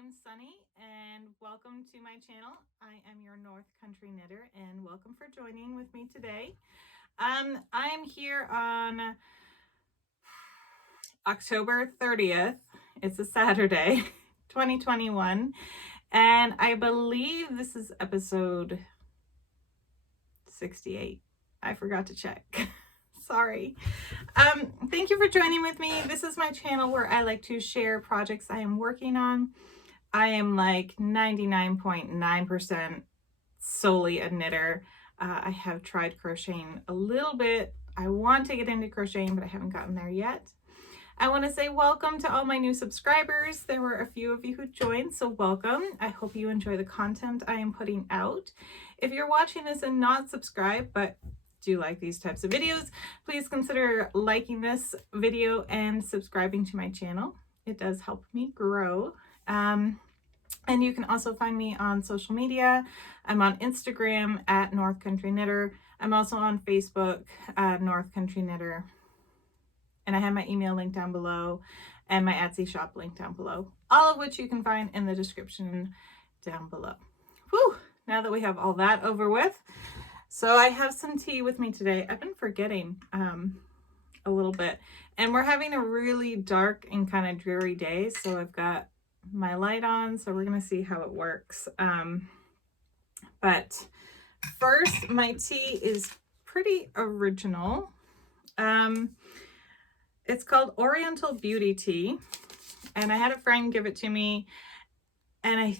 name's Sunny and welcome to my channel. I am your North Country Knitter and welcome for joining with me today. I'm here on October 30th. It's a Saturday, 2021, and I believe this is episode 68. I forgot to check. Sorry. Thank you for joining with me. This is my channel where I like to share projects I am working on. I am like 99.9% solely a knitter. I have tried crocheting a little bit. I want to get into crocheting, but I haven't gotten there yet. I want to say welcome to all my new subscribers. There were a few of you who joined, so welcome. I hope you enjoy the content I am putting out. If you're watching this and not subscribed, but do you like these types of videos, please consider liking this video and subscribing to my channel. It does help me grow. And you can also find me on social media. I'm on Instagram at North Country Knitter. I'm also on Facebook at North Country Knitter. And I have my email link down below and my Etsy shop link down below, all of which you can find in the description down below. Whew, now that we have all that over with. So I have some tea with me today. I've been forgetting a little bit, and we're having a really dark and kind of dreary day. So I've got my light on, so we're gonna see how it works. But first, my tea is pretty original. It's called Oriental Beauty Tea, and I had a friend give it to me, and I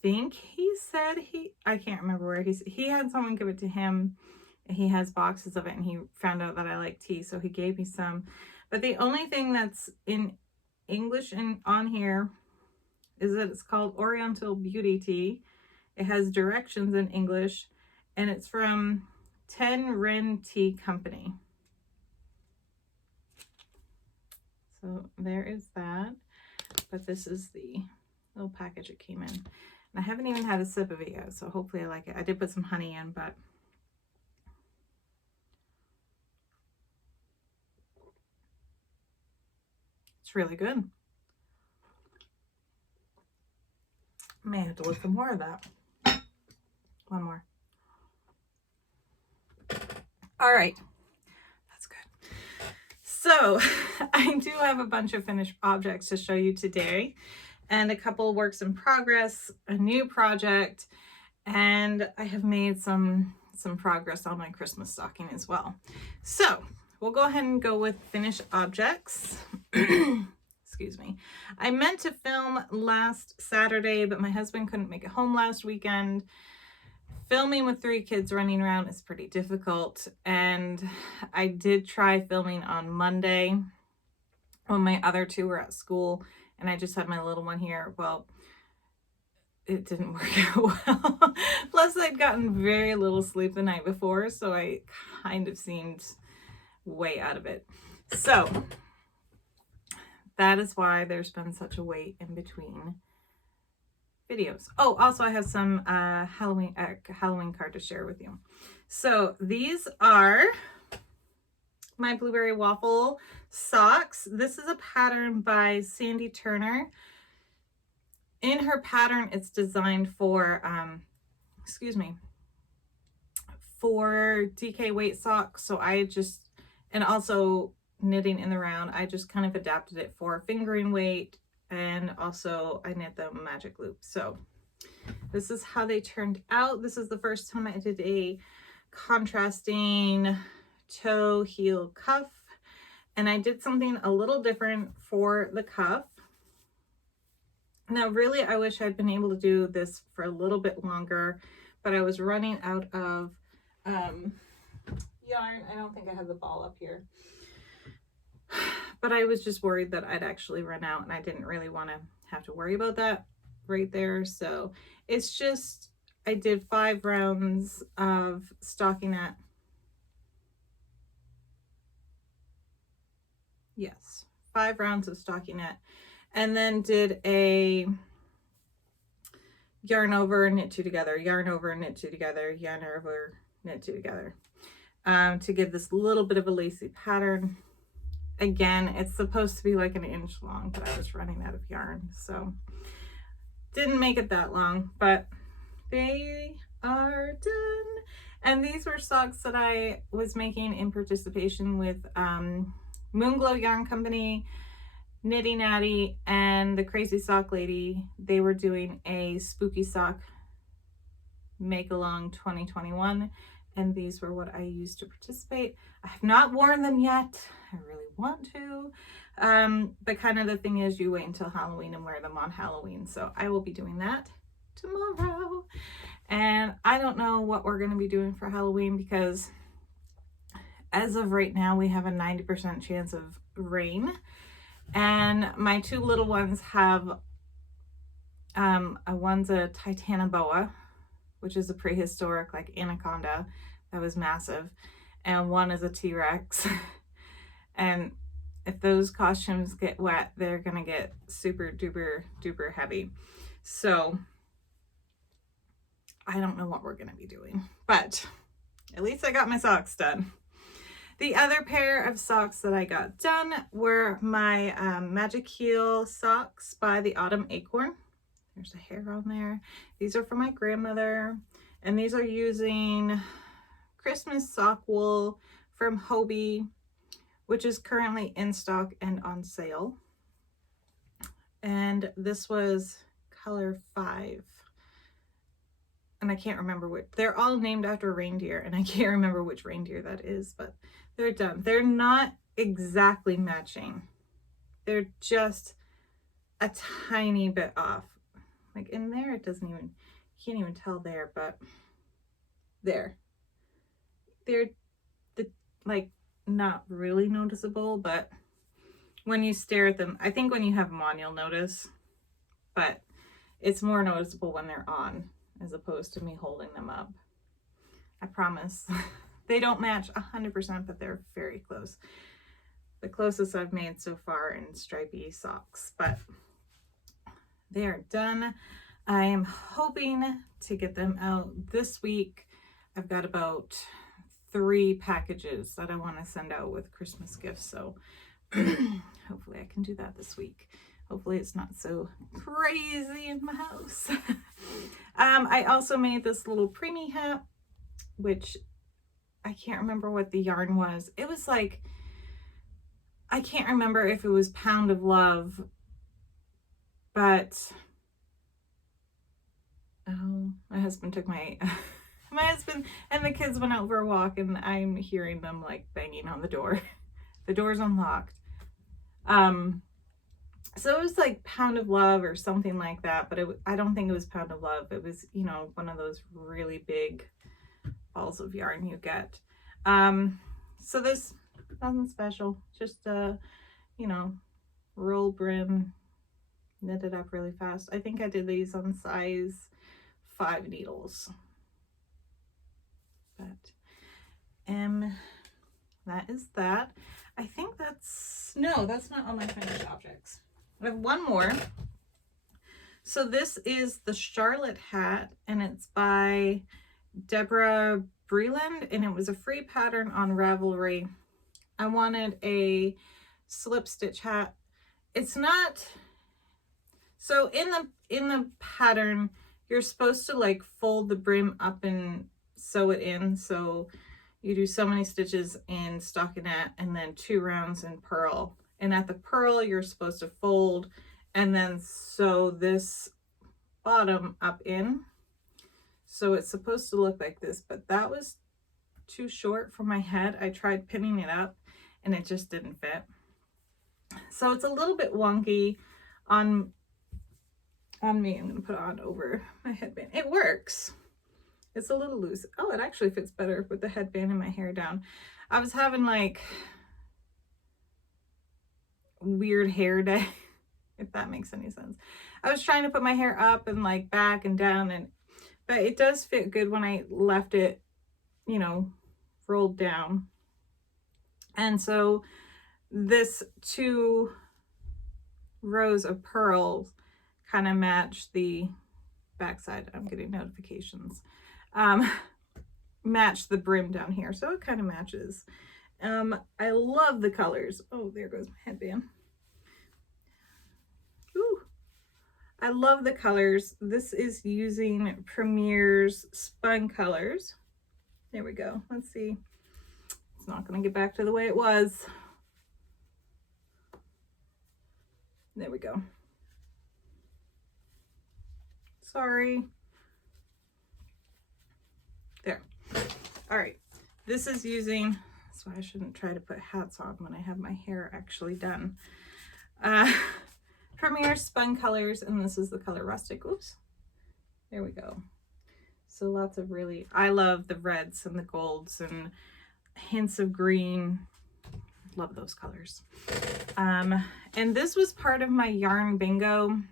think he said I can't remember where he had someone give it to him, and he has boxes of it, and he found out that I like tea, so he gave me some. But the only thing that's in English on here is that it's called Oriental Beauty Tea. It has directions in English, and it's from 10 Ren Tea Company. So there is that, but this is the little package it came in. And I haven't even had a sip of it yet, so hopefully I like it. I did put some honey in, but it's really good. May have to look for more of that. One more. All right, that's good. So I do have a bunch of finished objects to show you today, and a couple works in progress, a new project, and I have made some progress on my Christmas stocking as well. So we'll go ahead and go with finished objects. Excuse me. I meant to film last Saturday, but my husband couldn't make it home last weekend. Filming with 3 kids running around is pretty difficult, and I did try filming on Monday when my other 2 were at school, and I just had my little one here. Well, it didn't work out well. Plus, I'd gotten very little sleep the night before, so I kind of seemed way out of it. So that is why there's been such a wait in between videos. Oh, also I have some Halloween card to share with you. So these are my Blueberry Waffle socks. This is a pattern by Sandy Turner. In her pattern, it's designed for for DK weight socks. So I just, and also knitting in the round, I just kind of adapted it for fingering weight, and also I knit the magic loop. So this is how they turned out. This is the first time I did a contrasting toe heel cuff, and I did something a little different for the cuff. Now really I wish I'd been able to do this for a little bit longer, but I was running out of yarn. I don't think I have the ball up here, but I was just worried that I'd actually run out, and I didn't really want to have to worry about that right there. So it's just, I did 5 rounds of stockinette. Yes, 5 rounds of stockinette, and then did a yarn over, knit 2 together, yarn over, knit 2 together, yarn over, knit 2 together, to give this little bit of a lacy pattern. Again, it's supposed to be like an inch long, but I was running out of yarn. So Didn't make it that long, but they are done. And these were socks that I was making in participation with Moonglow Yarn Company, Nitty Natty, and the Crazy Sock Lady. They were doing a spooky sock make along 2021, and these were what I used to participate. I have not worn them yet. I really want to. But kind of the thing is, you wait until Halloween and wear them on Halloween. So I will be doing that tomorrow. And I don't know what we're going to be doing for Halloween, because as of right now, we have a 90% chance of rain. And my two little ones have, one's a Titanoboa, which is a prehistoric like anaconda that was massive, and one is a T-Rex. And if those costumes get wet, they're gonna get super duper duper heavy. So I don't know what we're gonna be doing, but at least I got my socks done. The other pair of socks that I got done were my Magic Heel socks by the Autumn Acorn. There's a hair on there. These are for my grandmother, and these are using Christmas sock wool from Hobie, which is currently in stock and on sale. And this was color 5. And I can't remember which. They're all named after reindeer, and I can't remember which reindeer that is, but they're done. They're not exactly matching. They're just a tiny bit off. Like in there, it doesn't even, you can't even tell there, but there. They're like not really noticeable, but when you stare at them, I think when you have them on, you'll notice, but it's more noticeable when they're on as opposed to me holding them up. I promise. They don't match 100%, but they're very close. The closest I've made so far in stripy socks, but they are done. I am hoping to get them out this week. I've got about 3 packages that I want to send out with Christmas gifts, so hopefully I can do that this week. Hopefully it's not so crazy in my house. I also made this little preemie hat, which I can't remember what the yarn was. It was like, I can't remember if it was Pound of Love, but oh, my husband took my my husband and the kids went out for a walk, and I'm hearing them like banging on the door. The door's unlocked. So it was like Pound of Love or something like that, but I don't think it was Pound of Love. It was, you know, one of those really big balls of yarn you get. So this nothing special, just you know, roll brim, knit it up really fast. I think I did these on size 5 needles. But that is that. I think that's not all my finished objects. I have one more. So this is the Charlotte hat, and it's by Deborah Breland, and it was a free pattern on Ravelry. I wanted a slip stitch hat. It's not, so in the pattern, you're supposed to like fold the brim up and sew it in. So you do so many stitches in stockinette and then 2 rounds in purl. And at the purl, you're supposed to fold and then sew this bottom up in. So it's supposed to look like this, but that was too short for my head. I tried pinning it up and it just didn't fit. So it's a little bit wonky on me. I'm gonna put it on over my headband. It works. It's a little loose. Oh, it actually fits better with the headband and my hair down. I was having like weird hair day, if that makes any sense. I was trying to put my hair up and like back and down, but it does fit good when I left it, you know, rolled down. And so this 2 rows of pearls kind of match the backside. I'm getting notifications. Match the brim down here, so it kind of matches. I love the colors. Oh, there goes my headband. Ooh. I love the colors. This is using Premier's Spun Colors. There we go. Let's see. It's not going to get back to the way it was. There we go. Sorry. There. All right. This is using, that's why I shouldn't try to put hats on when I have my hair actually done. Premier Spun Colors, and this is the color Rustic. Oops. There we go. So lots of really, I love the reds and the golds and hints of green. Love those colors. And this was part of my yarn bingo,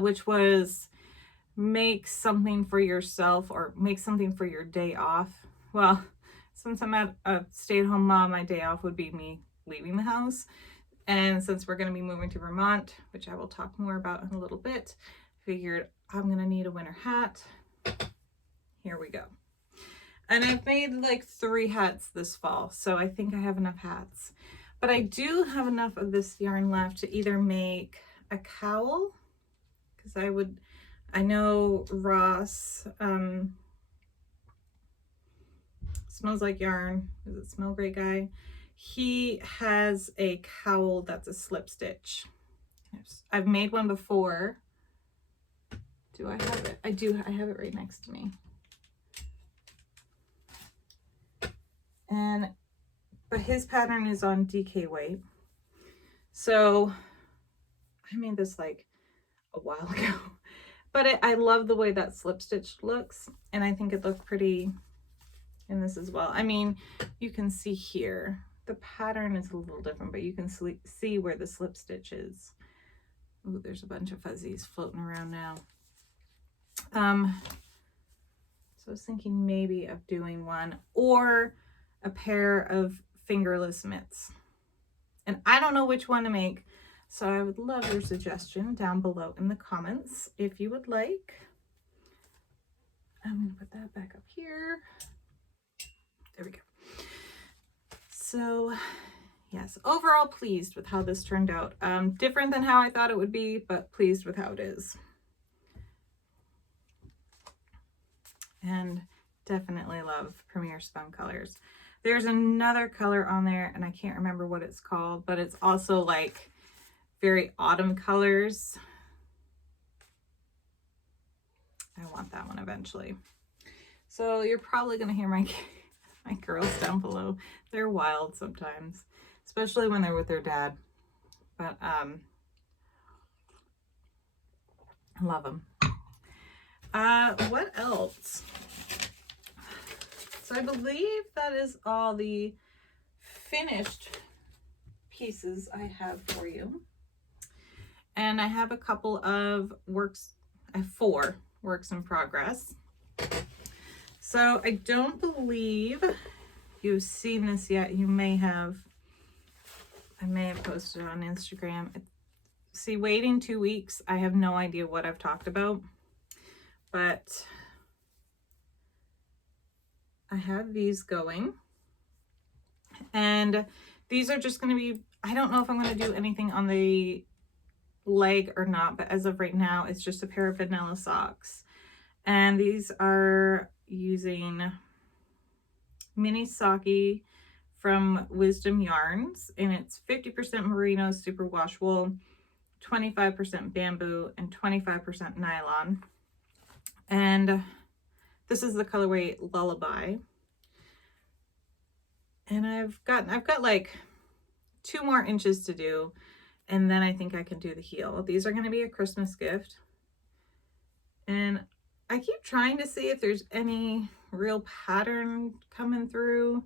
which was make something for yourself or make something for your day off. Well, since I'm a stay-at-home mom, my day off would be me leaving the house. And since we're going to be moving to Vermont, which I will talk more about in a little bit, figured I'm going to need a winter hat. Here we go. And I've made like 3 hats this fall, so I think I have enough hats. But I do have enough of this yarn left to either make a cowl, because I know Ross, Smells Like Yarn, does it smell great guy? He has a cowl that's a slip stitch. I've made one before. Do I have it? I do, I have it right next to me. But his pattern is on DK weight. So I made this like a while ago, but I love the way that slip stitch looks. And I think it looked pretty in this as well. I mean, you can see here, the pattern is a little different, but you can see where the slip stitch is. Ooh, there's a bunch of fuzzies floating around now. So I was thinking maybe of doing one or a pair of fingerless mitts. And I don't know which one to make, so I would love your suggestion down below in the comments if you would like. I'm going to put that back up here. There we go. So yes, overall pleased with how this turned out. Different than how I thought it would be, but pleased with how it is. And definitely love Premier Spun Colors. There's another color on there, and I can't remember what it's called, but it's also like very autumn colors. I want that one eventually. So you're probably going to hear my girls down below. They're wild sometimes, especially when they're with their dad. But love them. What else? So I believe that is all the finished pieces I have for you. And I have a couple of I have 4 works in progress. So I don't believe you've seen this yet. You may have. I may have posted it on Instagram. See, waiting 2 weeks, I have no idea what I've talked about. But I have these going. And these are just going to be, I don't know if I'm going to do anything on the leg or not, but as of right now, it's just a pair of vanilla socks. And these are using mini socky from Wisdom Yarns, and it's 50% merino superwash wool, 25% bamboo, and 25% nylon. And this is the colorway Lullaby. And I've got like 2 more inches to do, and then I think I can do the heel. These are going to be a Christmas gift. And I keep trying to see if there's any real pattern coming through.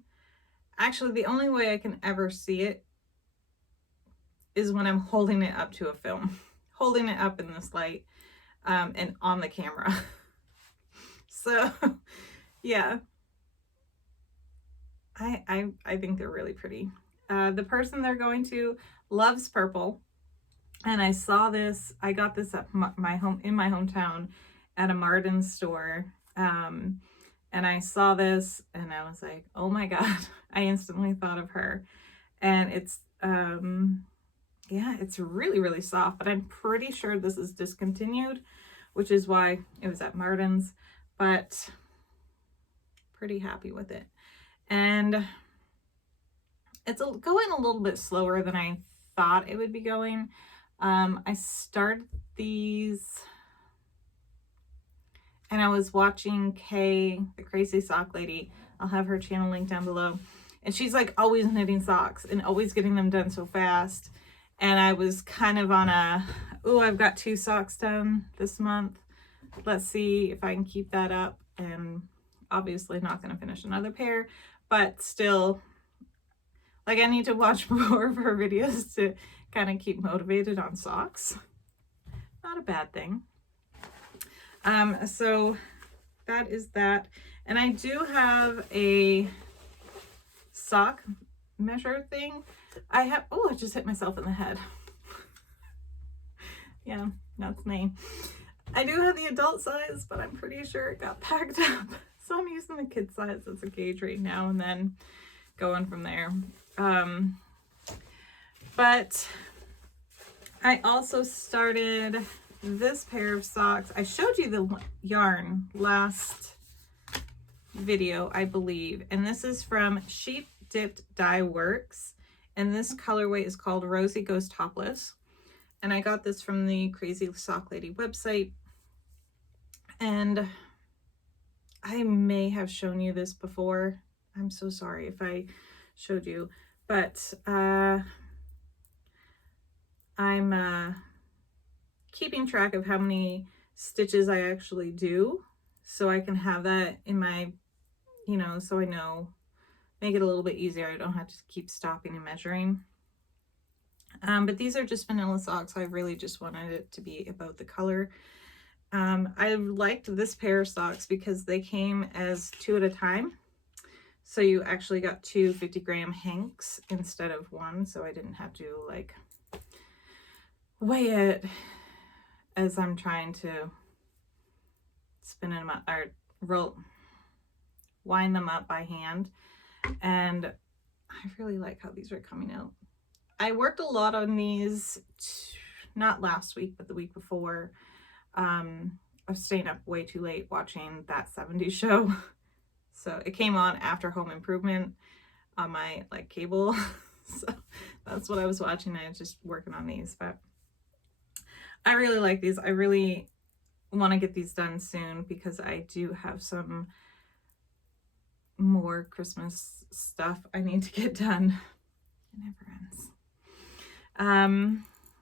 Actually, the only way I can ever see it is when I'm holding it up to a film, holding it up in this light, and on the camera. So yeah, I think they're really pretty. The person they're going to loves purple, and I saw this, I got this at my hometown at a Martin's store, and I saw this and I was like, oh my god, I instantly thought of her. And it's yeah, it's really, really soft, but I'm pretty sure this is discontinued, which is why it was at Martin's, but pretty happy with it. And it's going a little bit slower than I thought it would be going. I started these and I was watching Kay, the Crazy Sock Lady. I'll have her channel linked down below. And she's like always knitting socks and always getting them done so fast. And I was kind of on a, oh, I've got 2 socks done this month. Let's see if I can keep that up. And obviously not going to finish another pair, but still, like, I need to watch more of her videos to kind of keep motivated on socks. Not a bad thing. So that is that. And I do have a sock measure thing. Oh, I just hit myself in the head. Yeah, that's me. I do have the adult size, but I'm pretty sure it got packed up. So I'm using the kid size as a gauge right now and then going from there. But I also started this pair of socks. I showed you the yarn last video, I believe, and this is from Sheep Dipped Dye Works, and this colorway is called Rosie Goes Topless, and I got this from the Crazy Sock Lady website. And I may have shown you this before. I'm so sorry if I showed you, but I'm keeping track of how many stitches I actually do, so I can have that in my, you know, so I know, make it a little bit easier. I don't have to keep stopping and measuring. But these are just vanilla socks. I really just wanted it to be about the color. I liked this pair of socks because they came as 2 at a time. So you actually got 2 50-gram hanks instead of 1. So I didn't have to like weigh it as I'm trying to spin them up or wind them up by hand. And I really like how these are coming out. I worked a lot on these, not last week, but the week before. I was staying up way too late watching That 70s Show. So it came on after Home Improvement on my like cable. So that's what I was watching. I was just working on these, but I really like these. I really want to get these done soon because I do have some more Christmas stuff I need to get done. It never ends.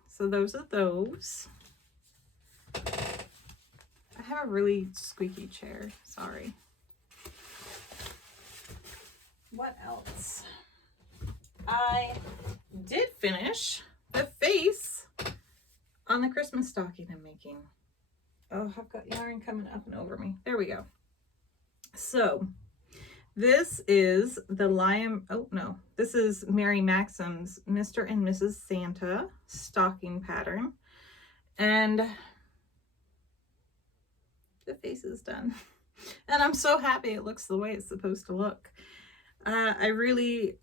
So those are those. I have a really squeaky chair. Sorry. What else? I did finish the face on the Christmas stocking I'm making. Oh, I've got yarn coming up and over me. There we go. So this is the Lion, oh no, this is Mary Maxim's Mr. and Mrs. Santa stocking pattern. And the face is done. And I'm so happy it looks the way it's supposed to look. I really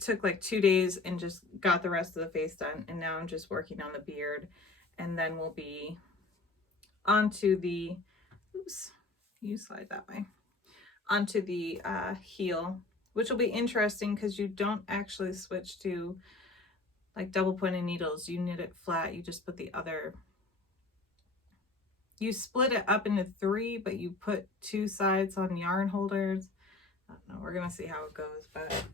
took like 2 days and just got the rest of the face done. And now I'm just working on the beard. And then we'll be onto the, oops, you slide that way, onto the heel, which will be interesting because you don't actually switch to like double pointed needles. You knit it flat. You just put the other, you split it up into 3, but you put 2 sides on yarn holders. I don't know, we're gonna see how it goes, but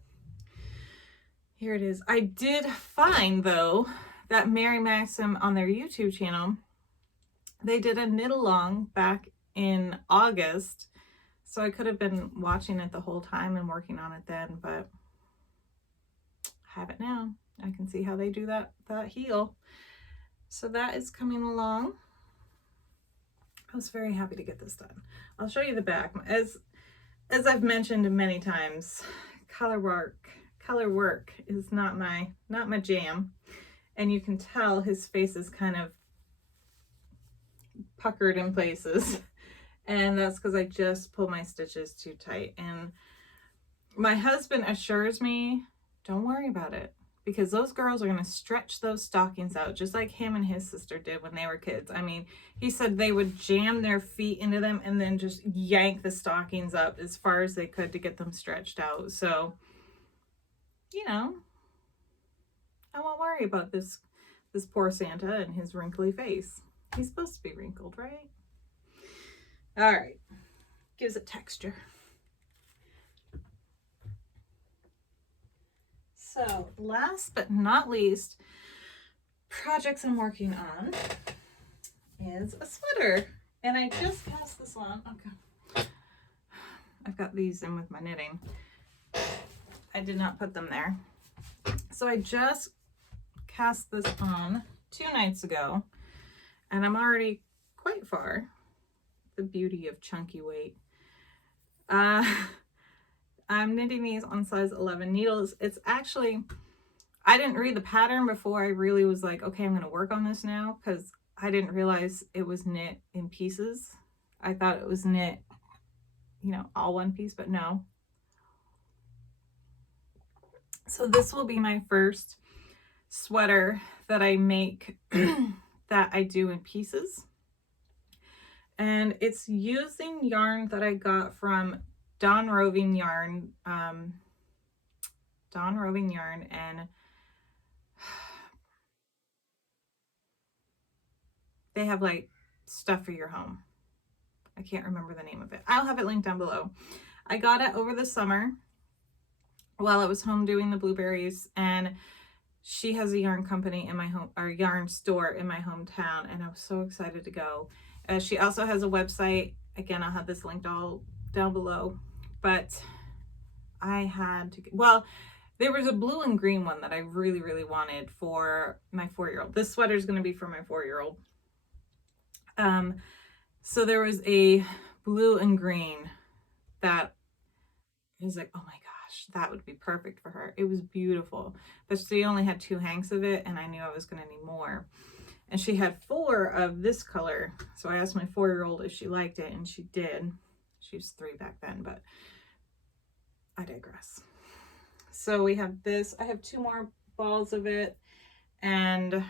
here it is. I did find though that Mary Maxim on their YouTube channel, they did a knit along back in August. So I could have been watching it the whole time and working on it then, but I have it now. I can see how they do that heel. So that is coming along. I was very happy to get this done. I'll show you the back. As I've mentioned many times, color work is not my jam. And you can tell his face is kind of puckered in places. And that's because I just pulled my stitches too tight. And my husband assures me, don't worry about it. because those girls are going to stretch those stockings out just like him and his sister did when they were kids. I mean, he said they would jam their feet into them and then just yank the stockings up as far as they could to get them stretched out. So, you know, I won't worry about this poor Santa and his wrinkly face. He's supposed to be wrinkled, right? All right. Gives it texture. So last but not least, projects I'm working on is a sweater. And I just cast this on. Okay. I've got these in with my knitting. I did not put them there. So I just cast this on 2 nights ago. And I'm already quite far. The beauty of chunky weight. I'm knitting these on size 11 needles. It's actually, I didn't read the pattern before I really was like, okay, I'm going to work on this now, because I didn't realize it was knit in pieces. I thought it was knit, you know, all one piece, but no. So this will be my first sweater that I make that I do in pieces. And it's using yarn that I got from Dawn Roving Yarn, and they have like stuff for your home. I can't remember the name of it. I'll have it linked down below. I got it over the summer while I was home doing the blueberries, and she has a yarn company in my home, or yarn store in my hometown, and I was so excited to go. She also has a website. Again, I'll have this linked all down below. But I had to, well, there was a blue and green one that I really, really wanted for my 4-year-old. This sweater is going to be for my 4-year-old. So there was a blue and green that I was like, oh my gosh, that would be perfect for her. It was beautiful, but she only had 2 hanks of it, and I knew I was going to need more. And she had 4 of this color. So I asked my 4-year-old if she liked it, and she did. She was 3 back then, but I digress. So we have this. I have 2 more balls of it, and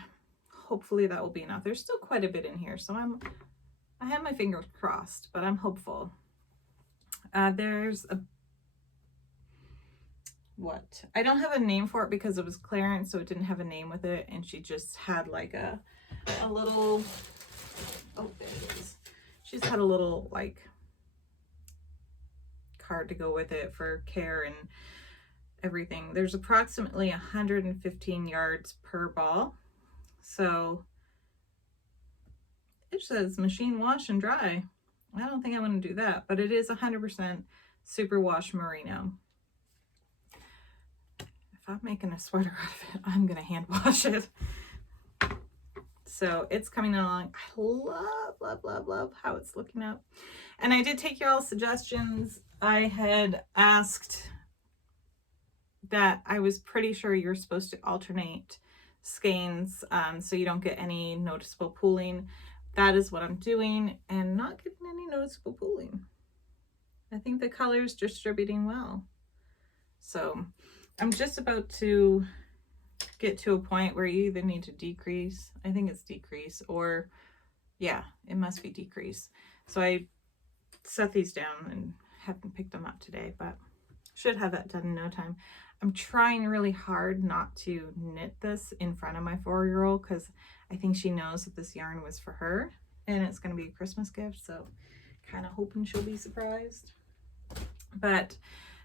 hopefully that will be enough. There's still quite a bit in here, so I have my fingers crossed, but I'm hopeful. There's a, what? I don't have a name for it because it was clearance, so it didn't have a name with it, and she just had like a little, oh, there it is. She's had a little like card to go with it for care and everything. There's approximately 115 yards per ball. So it says machine wash and dry. I don't think I want to do that, but it is 100% superwash merino. If I'm making a sweater out of it, I'm going to hand wash it. So it's coming along. I love how it's looking up. And I did take y'all's suggestions. I had asked that I was pretty sure you're supposed to alternate skeins so you don't get any noticeable pooling. That is what I'm doing, and not getting any noticeable pooling. I think the color is distributing well. So I'm just about to get to a point where you either need to decrease, I think it's decrease, or yeah, it must be decrease. So I set these down and haven't picked them up today, but should have that done in no time. I'm trying really hard not to knit this in front of my 4-year-old because I think she knows that this yarn was for her and it's going to be a Christmas gift, so kind of hoping she'll be surprised. But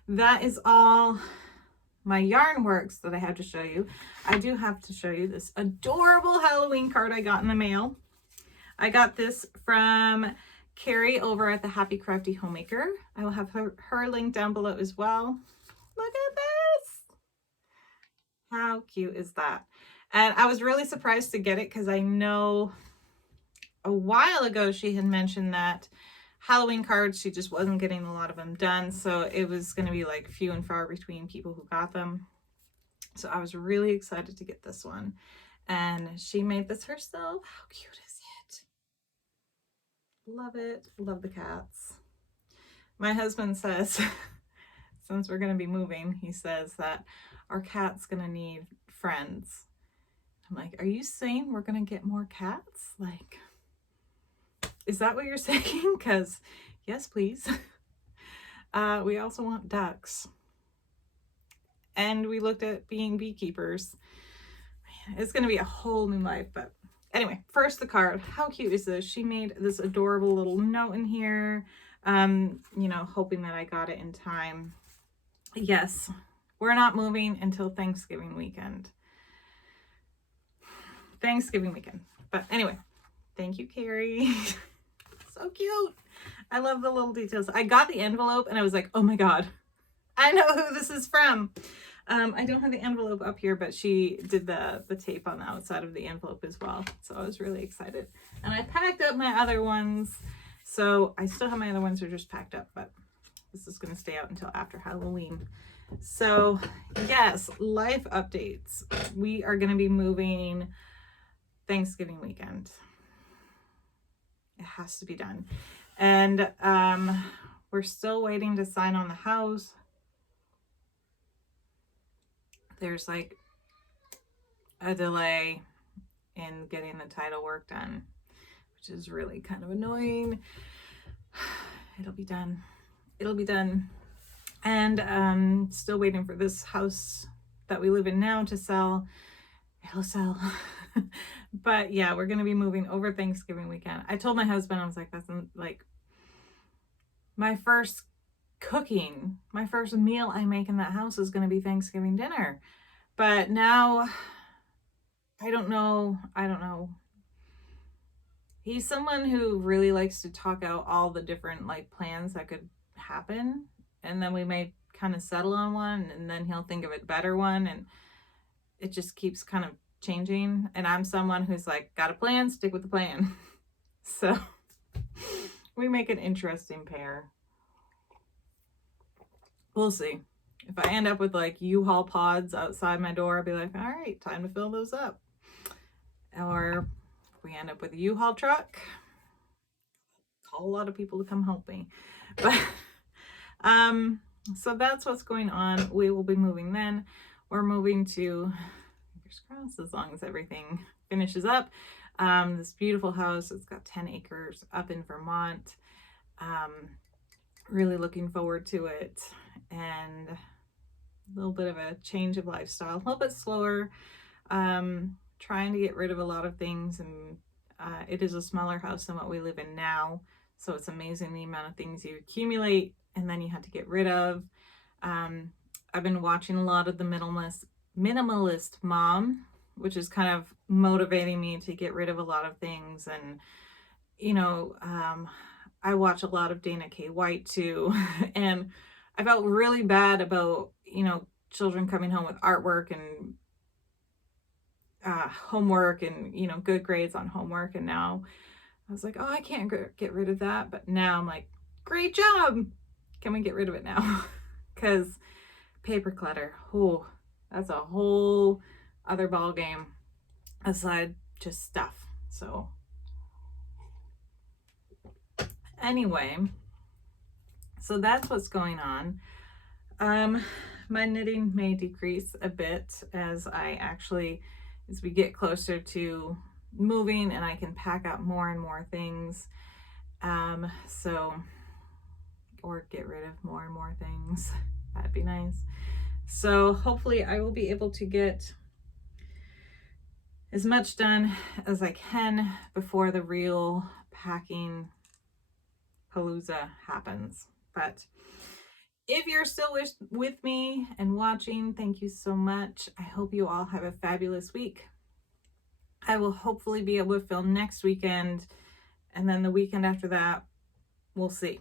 that is all my yarn works that I have to show you. I do have to show you this adorable Halloween card I got in the mail. I got this from Carrie over at the Happy Crafty Homemaker. I will have her link down below as well. Look at this. How cute is that? And I was really surprised to get it because I know a while ago she had mentioned that Halloween cards, she just wasn't getting a lot of them done. So it was going to be like few and far between people who got them. So I was really excited to get this one. And she made this herself. How cute is it? Love it. Love the cats. My husband says, since we're going to be moving, he says that our cat's going to need friends. I'm like, are you saying we're going to get more cats? Like, is that what you're saying? Because yes, please. We also want ducks. And we looked at being beekeepers. It's going to be a whole new life. But anyway, first the card. How cute is this? She made this adorable little note in here, you know, hoping that I got it in time. Yes, we're not moving until Thanksgiving weekend. Thanksgiving weekend. But anyway, thank you, Carrie. So cute. I love the little details. I got the envelope and I was like, oh my God, I know who this is from. I don't have the envelope up here, but she did the tape on the outside of the envelope as well. So I was really excited. And I packed up my other ones. So I still have my other ones, are just packed up, but this is going to stay out until after Halloween. So yes, life updates. We are going to be moving Thanksgiving weekend. It has to be done. And we're still waiting to sign on the house. There's like a delay in getting the title work done, which is really kind of annoying. It'll be done. It'll be done. And still waiting for this house that we live in now to sell. It'll sell. But yeah, we're going to be moving over Thanksgiving weekend. I told my husband, I was like, that's like my first cooking, my first meal I make in that house is going to be Thanksgiving dinner. But now I don't know. He's someone who really likes to talk out all the different like plans that could happen, and then we may kind of settle on one, and then he'll think of a better one, and it just keeps kind of changing. And I'm someone who's like, got a plan, stick with the plan. So we make an interesting pair. We'll see. If I end up with like U-Haul pods outside my door, I'll be like, all right, time to fill those up. Or if we end up with a U-Haul truck, call a lot of people to come help me. But so that's what's going on. We will be moving then. We're moving to, fingers crossed, as long as everything finishes up, this beautiful house. It's got 10 acres up in Vermont. Really looking forward to it. And a little bit of a change of lifestyle, a little bit slower, trying to get rid of a lot of things. And it is a smaller house than what we live in now. So it's amazing the amount of things you accumulate and then you have to get rid of. I've been watching a lot of the Minimalist Mom, which is kind of motivating me to get rid of a lot of things. And, you know, I watch a lot of Dana K. White too. And I felt really bad about, you know, children coming home with artwork and homework and, you know, good grades on homework. And now I was like, oh, I can't get rid of that. But now I'm like, great job. Can we get rid of it now? Because paper clutter, oh, that's a whole other ball game aside just stuff. So anyway, so that's what's going on. My knitting may decrease a bit as we get closer to moving and I can pack up more and more things. Or get rid of more and more things. That'd be nice. So hopefully I will be able to get as much done as I can before the real packing palooza happens. But if you're still with me and watching, thank you so much. I hope you all have a fabulous week. I will hopefully be able to film next weekend, and then the weekend after that, we'll see.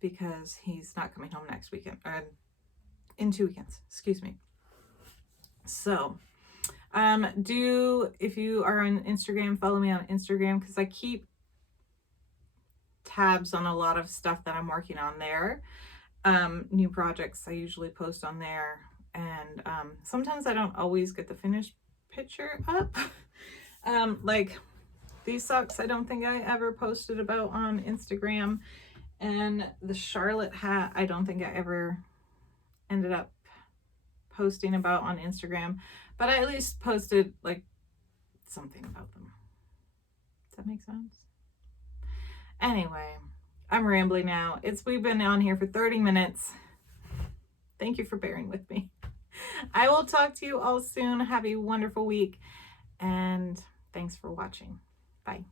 Because he's not coming home next weekend, or in 2 weekends, excuse me. So, if you are on Instagram, follow me on Instagram, because I keep tabs on a lot of stuff that I'm working on there. New projects I usually post on there, and sometimes I don't always get the finished picture up. Like these socks, I don't think I ever posted about on Instagram, and the Charlotte hat, I don't think I ever ended up posting about on Instagram, But I at least posted like something about them. Does that make sense? Anyway, I'm rambling now. We've been on here for 30 minutes. Thank you for bearing with me. I will talk to you all soon. Have a wonderful week, and thanks for watching. Bye.